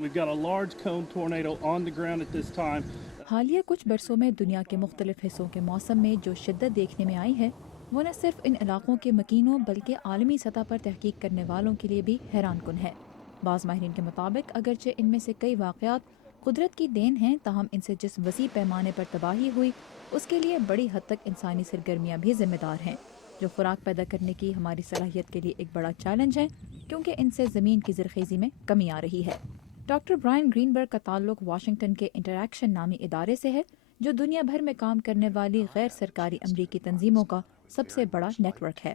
We've got a large cone tornado on the ground at this time. حالیہ کچھ برسوں میں دنیا کے مختلف حصوں کے موسم میں جو شدت دیکھنے میں آئی ہے وہ نہ صرف ان علاقوں کے مکینوں بلکہ عالمی سطح پر تحقیق کرنے والوں کے لیے بھی حیران کن ہے۔ بعض ماہرین کے مطابق اگرچہ ان میں سے کئی واقعات قدرت کی دین ہیں، تاہم ان سے جس وسیع پیمانے پر تباہی ہوئی اس کے لیے بڑی حد تک انسانی سرگرمیاں بھی ذمہ دار ہیں، جو خوراک پیدا کرنے کی ہماری صلاحیت کے لیے ایک بڑا چیلنج ہے، کیونکہ ان سے زمین کی زرخیزی میں کمی آ رہی ہے۔ ڈاکٹر برائن گرین برگ کا تعلق واشنگٹن کے انٹریکشن نامی ادارے سے ہے، جو دنیا بھر میں کام کرنے والی غیر سرکاری امریکی تنظیموں کا سب سے بڑا نیٹ ورک ہے۔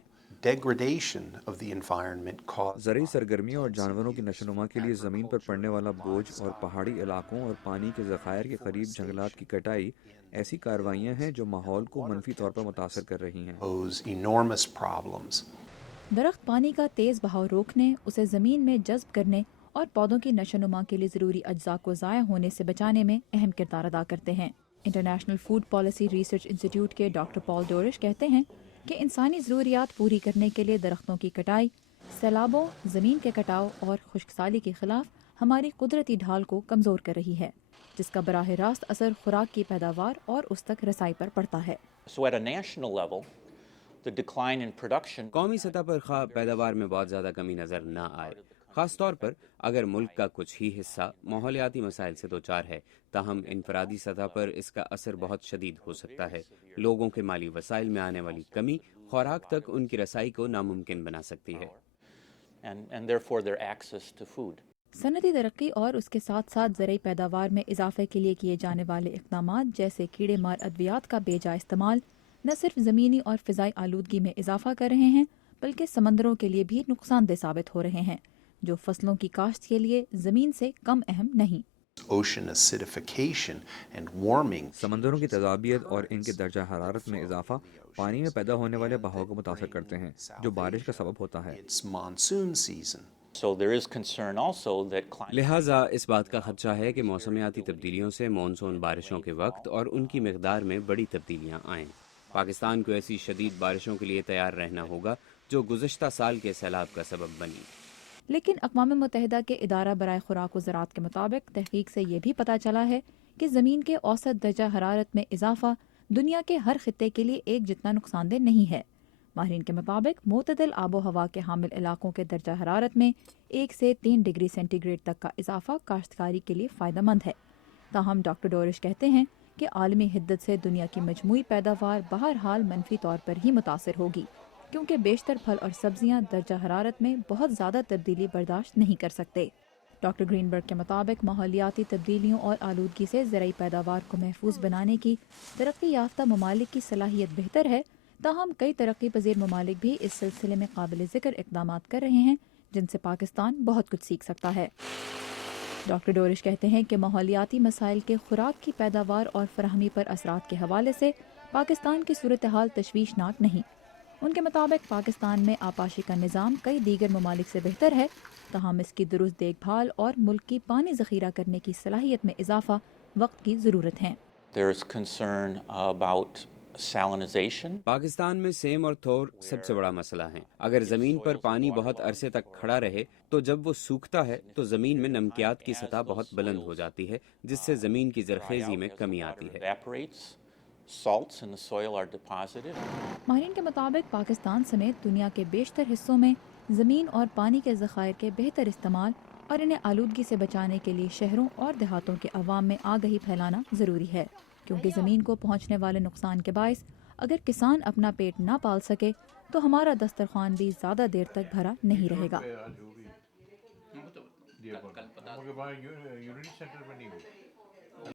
زرعی سرگرمیوں اور جانوروں کی نشو و نما کے لیے زمین پر پڑنے والا بوجھ اور پہاڑی علاقوں اور پانی کے ذخائر کے قریب جنگلات کی کٹائی ایسی کارروائیاں ہیں جو ماحول کو منفی طور پر متاثر کر رہی ہیں۔ درخت پانی کا تیز بہاؤ روکنے، اسے زمین میں جذب کرنے اور پودوں کی نشو و نما کے لیے ضروری اجزاء کو ضائع ہونے سے بچانے میں اہم کردار ادا کرتے ہیں۔ انٹرنیشنل فوڈ پالیسی ریسرچ انسٹی ٹیوٹ کے ڈاکٹر پال ڈورش کہتے ہیں کہ انسانی ضروریات پوری کرنے کے لیے درختوں کی کٹائی، سیلابوں، زمین کے کٹاؤ اور خشک سالی کے خلاف ہماری قدرتی ڈھال کو کمزور کر رہی ہے، جس کا براہ راست اثر خوراک کی پیداوار اور اس تک رسائی پر پڑتا ہے۔ قومی سطح پر خواہ پیداوار میں بہت زیادہ کمی نظر نہ آئے، خاص طور پر اگر ملک کا کچھ ہی حصہ ماحولیاتی مسائل سے دوچار ہے، تاہم انفرادی سطح پر اس کا اثر بہت شدید ہو سکتا ہے۔ لوگوں کے مالی وسائل میں آنے والی کمی خوراک تک ان کی رسائی کو ناممکن بنا سکتی ہے۔ صنعتی ترقی اور اس کے ساتھ ساتھ زرعی پیداوار میں اضافے کے لیے کیے جانے والے اقدامات جیسے کیڑے مار ادویات کا بے جا استعمال نہ صرف زمینی اور فضائی آلودگی میں اضافہ کر رہے ہیں بلکہ سمندروں کے لیے بھی نقصان دہ ثابت ہو رہے ہیں، جو فصلوں کی کاشت کے لیے زمین سے کم اہم نہیں۔ سمندروں کی تذابیت اور ان کے درجہ حرارت میں اضافہ پانی میں پیدا ہونے والے بہاؤ کو متاثر کرتے ہیں، جو بارش کا سبب ہوتا ہے۔ لہٰذا اس بات کا خدشہ ہے کہ موسمیاتی تبدیلیوں سے مانسون بارشوں کے وقت اور ان کی مقدار میں بڑی تبدیلیاں آئیں۔ پاکستان کو ایسی شدید بارشوں کے لیے تیار رہنا ہوگا جو گزشتہ سال کے سیلاب کا سبب بنی۔ لیکن اقوام متحدہ کے ادارہ برائے خوراک و زراعت کے مطابق تحقیق سے یہ بھی پتہ چلا ہے کہ زمین کے اوسط درجہ حرارت میں اضافہ دنیا کے ہر خطے کے لیے ایک جتنا نقصان دہ نہیں ہے۔ ماہرین کے مطابق معتدل آب و ہوا کے حامل علاقوں کے درجہ حرارت میں 1 سے 3 ڈگری سینٹی گریڈ تک کا اضافہ کاشتکاری کے لیے فائدہ مند ہے۔ تاہم ڈاکٹر ڈورش کہتے ہیں کہ عالمی حدت سے دنیا کی مجموعی پیداوار بہرحال منفی طور پر ہی متاثر ہوگی، کیونکہ بیشتر پھل اور سبزیاں درجہ حرارت میں بہت زیادہ تبدیلی برداشت نہیں کر سکتے۔ ڈاکٹر گرین برگ کے مطابق ماحولیاتی تبدیلیوں اور آلودگی سے زرعی پیداوار کو محفوظ بنانے کی ترقی یافتہ ممالک کی صلاحیت بہتر ہے، تاہم کئی ترقی پذیر ممالک بھی اس سلسلے میں قابل ذکر اقدامات کر رہے ہیں جن سے پاکستان بہت کچھ سیکھ سکتا ہے۔ ڈاکٹر ڈورش کہتے ہیں کہ ماحولیاتی مسائل کے خوراک کی پیداوار اور فراہمی پر اثرات کے حوالے سے پاکستان کی صورتحال تشویشناک نہیں۔ ان کے مطابق پاکستان میں آبپاشی کا نظام کئی دیگر ممالک سے بہتر ہے، تاہم اس کی درست دیکھ بھال اور ملک کی پانی ذخیرہ کرنے کی صلاحیت میں اضافہ وقت کی ضرورت ہے۔ پاکستان میں سیم اور تھور سب سے بڑا مسئلہ ہے۔ اگر زمین پر پانی بہت عرصے تک کھڑا رہے تو جب وہ سوکھتا ہے تو زمین میں نمکیات کی سطح بہت بلند ہو جاتی ہے، جس سے زمین کی زرخیزی میں کمی آتی ہے۔ ماہرین کے مطابق پاکستان سمیت دنیا کے بیشتر حصوں میں زمین اور پانی کے ذخائر کے بہتر استعمال اور انہیں آلودگی سے بچانے کے لیے شہروں اور دیہاتوں کے عوام میں آگہی پھیلانا ضروری ہے، کیونکہ زمین کو پہنچنے والے نقصان کے باعث اگر کسان اپنا پیٹ نہ پال سکے تو ہمارا دسترخوان بھی زیادہ دیر تک بھرا نہیں رہے گا۔